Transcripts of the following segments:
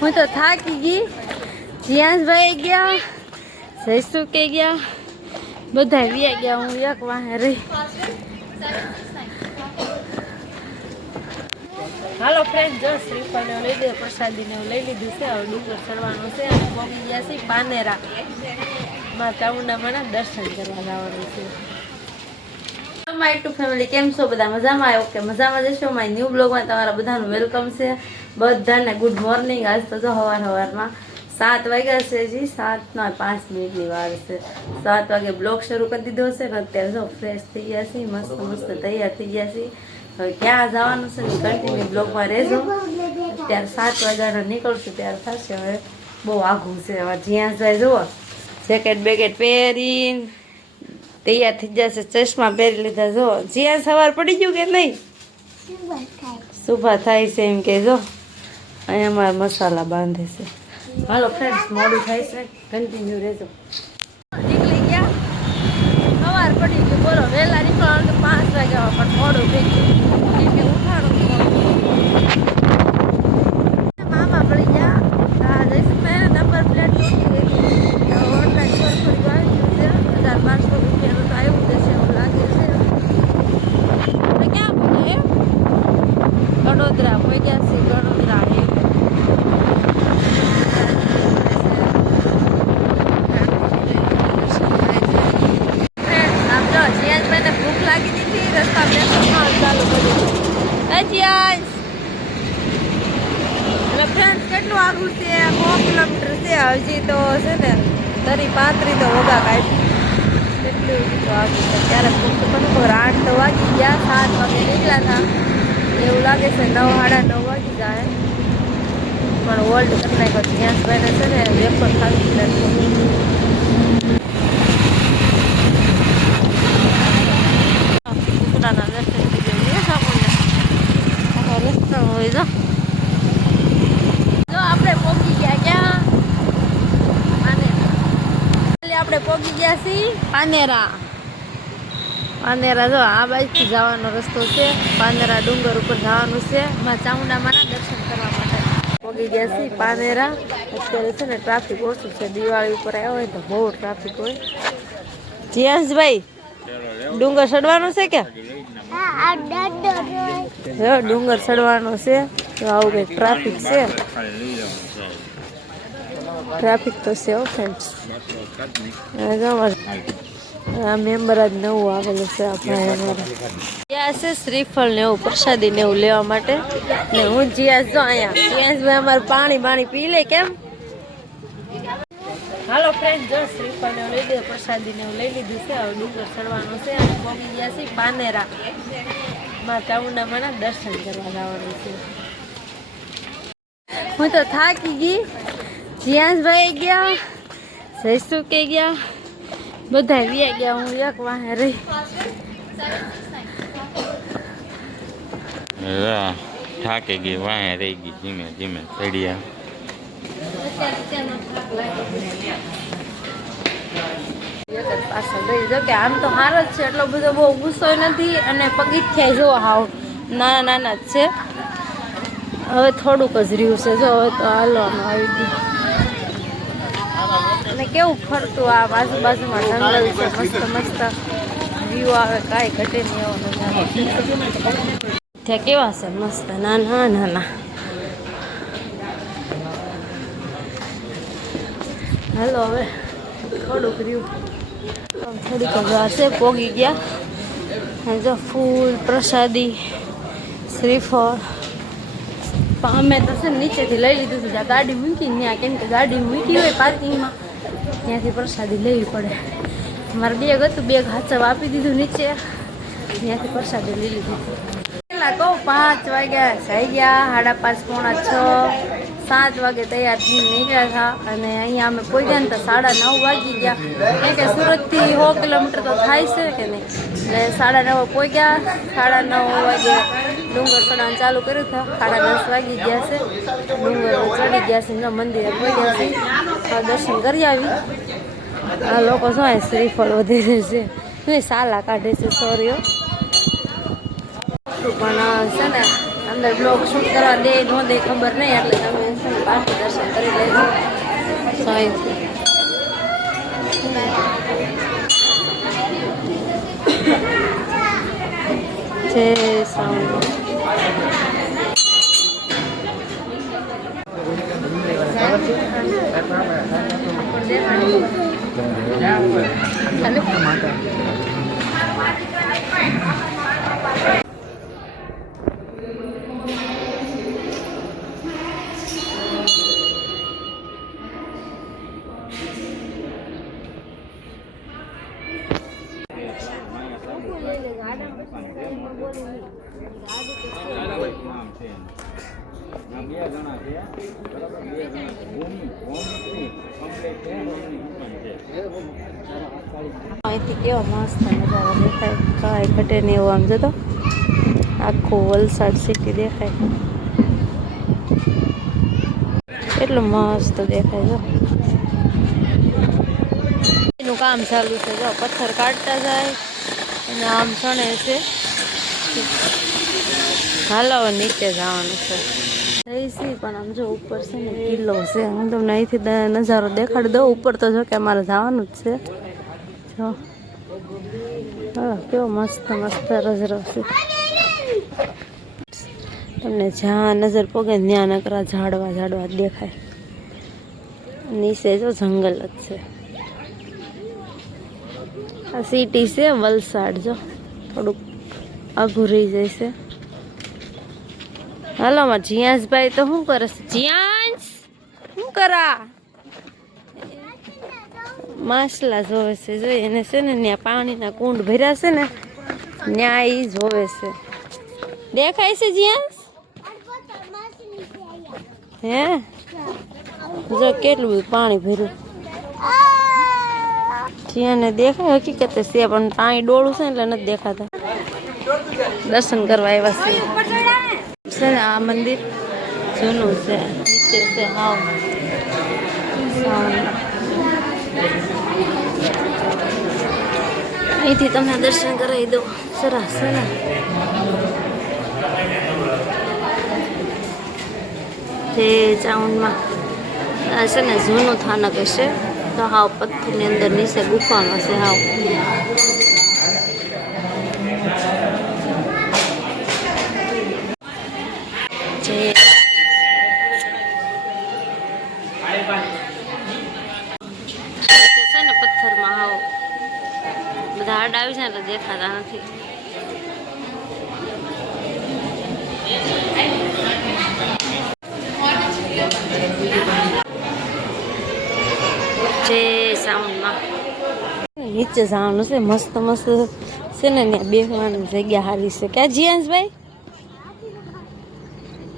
હું તો થાકી ગઈ. જીયાસભાઈ ગયા જયસુ કે ગયા બધા વ્યા ગયા. હું એક વાહે રહી. હાલો ફ્રેન્ડ જો શ્રીફળ લઈ દે પ્રસાદીને. લઈ લીધું છે. હવે ડુંગર ચડવાનું છે અને પહોંચી ગયા છે પાનેરા. માં ચામુંડામાં દર્શન કરવા જવાનું છે. માય ટુ ફેમિલી કેમ છો બધા? મજામાં આવ્યો કે મજામાં જશો માય ન્યૂ બ્લોગમાં તમારા બધાનું વેલકમ છે. બધાને ગુડ મોર્નિંગ આજ તો જો સવાર સવારમાં સાત વાગ્યા છે જી. સાતના પાંચ મિનિટની વાર છે. સાત વાગે બ્લોગ શરૂ કરી દીધો છે. ને અત્યારે જો ફ્રેશ થઈ ગયા છે. મસ્ત મસ્ત તૈયાર થઈ ગયા છે. હવે ક્યાં જવાનું છે ને કન્ટિન્યુ બ્લોગમાં રહેજો. અત્યારે સાત વાગ્યાનો નીકળશું ત્યારે થશે હવે બહુ આઘું છે. હવે જ્યાં જાય જુઓ જેકેટ બેકેટ પહેરીને તૈયાર થઈ જશે ચશ્મા પહેરી લીધા. જો જ્યાં સવાર પડી ગયું કે નહીં? સુભા થાય? છે એમ કે જો અહીંયા મારા મસાલા બાંધે છે. હાલો ફ્રેન્ડ્સ મોડું થાય છે. કન્ટિન્યુ રહેજો. નીકળી ગયા. સવાર પડી ગયું બોલો વહેલા નીકળવાનું પાંચ વાગ્યા પણ મોડું થઈ ગયું કેમ કે ઉઠાણું મામા પડી ગયા હા જઈશું મેં નંબર પ્લેટ તૂટી ગઈ ઓનલાઈન પર થોડીક આવી ગયું છે હજાર પાંચસો રૂપિયાનું તો આવ્યું જશે એવું લાગે છે આપણે ક્યાં પહોંચે વડોદરા પહોંચ્યા છે વડોદરા એમ ભૂખ લાગી દીધી રસ્તા પ્લેટફોર્મમાં ચાલુ કર્યું જીયાસ એટલે ફ્રેન્ડ્સ કેટલું આગળ છે સો કિલોમીટર છે હજી તો છે ને, તરી પાંત્રી તો વગા કાઢી. કેટલું તો આવ્યું છે. ત્યારે પૂછતું પણ આઠ તો વાગી ગયા, સાત વાગે નીકળ્યા હતા. એવું લાગે છે નવ, સાડા નવ વાગી જાય. પણ ઓલ્ડ કરી નાખ્યો ત્યાં છે ને વેપર ખાલી નથી કુકડાના દર્શન કરી લઈએ આપણને આખો રસ્તો હોય જો જો આપણે પહોંચી ગયા ક્યાં પાનેરા એટલે આપણે પહોંચી પાનેરા. પાનેરા જો આ બાજુથી જવાનો રસ્તો છે. પાનેરા ડુંગર ઉપર જવાનું છે. માં ચામુંડામાના દર્શન કરવા માટે. પગી ગયા છીએ પાનેરા. અત્યારે છે ને ટ્રાફિક ઓછું છે. દિવાળી ઉપર આવ્યો હોય તો બહુ ટ્રાફિક હોય. જીયાંશભાઈ, ડુંગર ચડવાનું છે કે? ડુંગર ચડવાનું છે. આવું કંઈક ટ્રાફિક છે. ટ્રાફિક તો છે ફ્રેન્ડ્સ આ મેમ્બર જ નવું આવેલું છે આપણા અમારે. ત્યાં છે શ્રીફળ ને એવું પ્રસાદી ને એવું લેવા માટે. ને હું જીયાસ જો અહીંયા. જીયાસભાઈ અમારે પાણી પાણી પી લે કેમ? હાલો ફ્રેન્ડ જો શ્રીફળ ને લઈ દે પ્રસાદી ને લઈ લીધું છે. હવે ડુંગર ચડવાનું છે અને પહોંચી ગયા છે પાનેરા. માં ચામુંડામાના દર્શન કરવા જવાનું છે. હું તો થાકી ગઈ. જીયાસભાઈ ગયા જયસુ કે ગયા બધા વ્યા ગયા હું એક વાહે રહી. થાકી ગઈ વાંહે રહી ગઈ ધીમે ધીમે ચડ્યા. પાછળ રહી જો કે આમ તો હાર જ છે એટલો બધો બહુ ગુસ્સો નથી અને પગીઠિયા જો હાવ નાના નાના જ છે. હવે થોડુંક જ રહ્યું છે જો હવે તો હાલવાનું આવી ગયું. અને કેવું ફરતું આ આજુબાજુમાં જંગલ છે, મસ્ત મસ્ત વ્યૂ આવે, કાંઈ ઘટે નહીં એવો નજારો ત્યાં કેવા છે મસ્ત, નાના નાના. હાલો હવે, થોડુંક રહ્યું. થોડીક છે પોગી ગયા. જો ફૂલ, પ્રસાદી, શ્રીફળ. અમે તો છે નીચેથી લઈ લીધું હતું જ્યાં ગાડી મૂકી ત્યાં કેમ કે ગાડી મૂકી હોય પાર્કિંગમાં ત્યાંથી પ્રસાદી લેવી પડે. મારે બેગ હતું બેગ હાચવ આપી દીધું નીચે. ત્યાંથી પ્રસાદી લઈ લીધી. પેલા કહું? પાંચ વાગ્યા, થઈ ગયા, સાડા પાંચ, પોણા છ. સાત વાગે તૈયાર થઈને નીકળ્યા હતા અને અહીંયા અમે પહોંચ્યા ને તો સાડા નવ વાગી ગયા. કેમ કે સુરતથી સો કિલોમીટર તો થાય છે કે નહીં? એટલે સાડા નવ પહોંચ્યા સાડા નવ વાગે ડુંગર ચડવાનું ચાલુ કર્યું હતું. સાડા દસ વાગી ગયા છે. ડુંગર ચડી ગયા છે. મંદિરે પહોંચ્યા છે. દર્શન કરી આવી. આ લોકો શું શ્રીફળ વધે છે? નહીં સાલા કાઢે છે? સોરીઓ. પણ છે ને અંદર બ્લોગ શૂટ કરવા દે ન દે ખબર નહીં એટલે તમે છે ને પાછું દર્શન કરી લેજો તો અહીંથી છે અહીંથી કેવો મસ્ત નજારો દેખાય. કાંઈ ઘટે નહીં એવું આમ જતો આખું વલસાડ સિટી દેખાય. એટલું મસ્ત દેખાય જો. એનું કામ ચાલુ છે જો, પથ્થર કાઢતા જાય. અને આમ સણે છે. હાલો નીચે જવાનું છે. જઈ પણ આમ જો ઉપર છે ને કિલ્લો છે. હું તમને અહીંથી નજારો દેખાડી દઉં. ઉપર તો જો કે અમારે જવાનું જ છે. જો. હા, કેવો મસ્ત મસ્ત રજરો છે. તમને જ્યાં નજર પોગે ત્યાં નકરા ઝાડવા ઝાડવા દેખાય. નીચે જો જંગલ જ છે. આ સિટી છે, વલસાડ, જો. થોડુંક આઘું રહી જાય છે હાલો માં જીયાંશભાઈ તો શું કરે જીયાંશ, શું કરા? માછલા જોવે છે જો એને છે ને ત્યાં પાણીના કુંડ ભર્યા છે ને, ત્યાં એ જોવે છે. દેખાય છે જીયાંશ? હે? જો કેટલું પાણી ભર્યું. જીયાને દેખાય, હકીકત છે, પણ પાણી ડોળું છે એટલે નથી દેખાતા. દર્શન કરવા આવ્યા છે. છે ને આ મંદિર જૂનું છે, નીચે છે હાવ. અહીંથી તમને દર્શન કરાવી દઉં. સરસ સરસ. જે ચાઉનમાં છે ને જૂનું થાનક હશે, તો હાવ પથ્થરની અંદર નીચે ગુફામાં છે, હાવ જે નીચે છે ને પથ્થરમાં હાવ બધા હાડ આવી છે ને દેખાતા નથી. જે સાઉન્ડમાં. નીચે જવાનું છે, મસ્ત મસ્ત છે ને, ત્યાં બેસવાની જગ્યા સારી છે. ક્યાં જીયાંશભાઈ?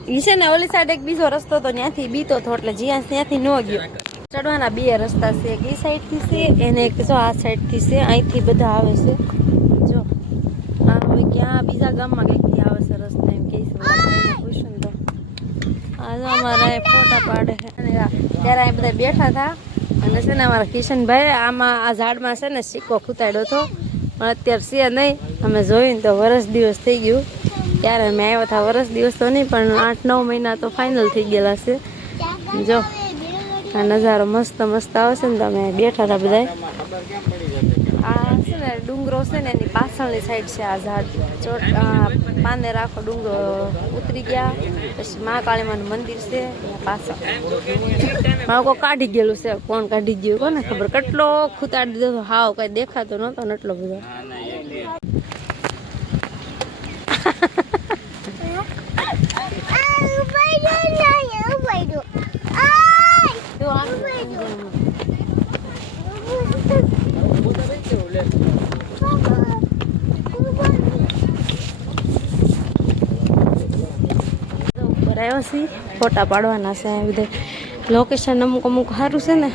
ઈ છે ને ઓલી સાઈડ એક બીજો રસ્તો તો ત્યાંથી બીતો હતો, એટલે જીયાંશ ત્યાંથી ન ગયો. ચડવાના બે રસ્તા છે. એક એ સાઈડથી છે અને એક જો આ સાઈડથી છે. અહીંથી બધા આવે છે. જો, આ હવે ક્યાં, બીજા ગામમાં કંઈકથી આવે છે રસ્તા એમ કહે છે. પૂછું તો. આ અમારા ફોટા પાડે છે. ત્યારે અહીં બધા બેઠા હતા. અને છે ને અમારા કિશનભાઈ આમાં આ ઝાડમાં છે ને સિક્કો ખૂતાડ્યો હતો. પણ અત્યારે છે નહીં. અમે જોઈને તો વરસ દિવસ થઈ ગયું. ત્યારે અમે આવ્યા હતા વરસ દિવસ તો નહીં, પણ આઠ નવ મહિના તો ફાઇનલ થઈ ગયેલા છે. જો આ નજારો મસ્ત મસ્ત આવે છે ને તમે બેઠા હતા બધા આ છે ને ડુંગરો છે ને એની પાછળની સાઈડ છે આ ઝાડ. ચોટ પાને રાખો ડુંગરો ઉતરી ગયા. પછી મહાકાળીમાનું મંદિર છે પાછળ. મારું કોઈ કાઢી ગયેલું છે. કોણ કાઢી ગયું કોને ખબર? કેટલો ખૂતાડી દીધો હાવ કઈ દેખાતો નહોતો ને એટલો બધો. આવ્યા છીએ ફોટા પાડવાના છે લોકેશન અમુક અમુક સારું છે ને?